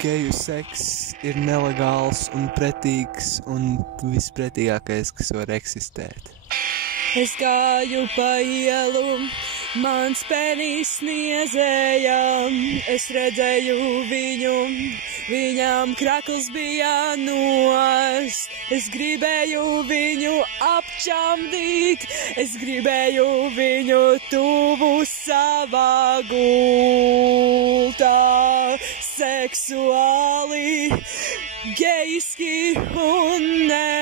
geju seks ir nelegāls un pretīgs un vispretīgākais, kas var eksistēt. Es gāju pa ielu, mans penis sniedzēja, es redzēju viņu, viņam krakls bija nost. Es gribēju viņu apčamdīt, es gribēju viņu tuvu savā gultā, seksuāli, geiski un nelegāli.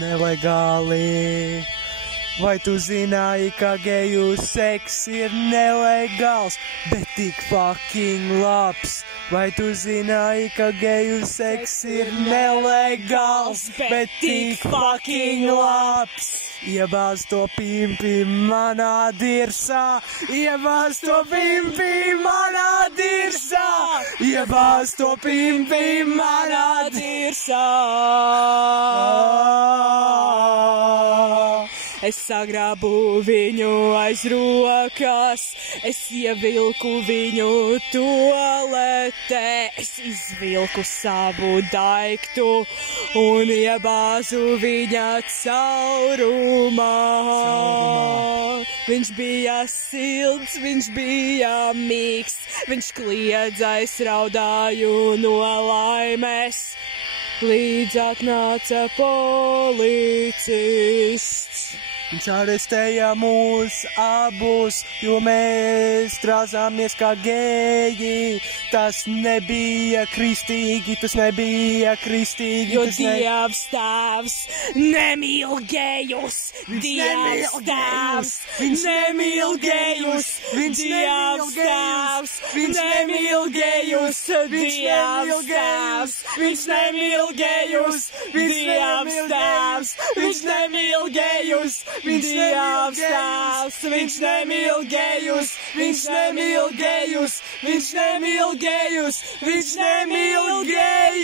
Nelegāli. Vai tu zināji, ka geju seks ir nelegāls, bet tik fucking labs? Vai tu zināji, ka geju seks ir nelegāls, bet tik fucking labs? Iebāz to pimpi manā dirsā, iebāz to pimpi manā dirsā, iebāz to pimpi manā dirsā. Es sagrābu viņu aiz rokas, es ievilku viņu toaletē, es izvilku savu daiktu un iebāzu viņa caurumā. Viņš bija silts, viņš bija mīksts, viņš kliedza, es raudāju no laimes, līdz atnāca policists. Viņš arestēja mūs abus, jo mēs strāzāmies kā geji. Tas nebija kristīgi, tas nebija kristīgi. Jo Dievs tēvs nemīl gejus, Dievs tēvs nemīl gejus, Dievs tēvs nemīl gejus, Dievs tēvs, viņš nemīl gejus, Dievs tēvs, viņš nemīl gejus. Dievs tēvs, viņš nemīl gejus, viņš nemīl gejus, viņš nemīl gejus, viņš nemīl gejus.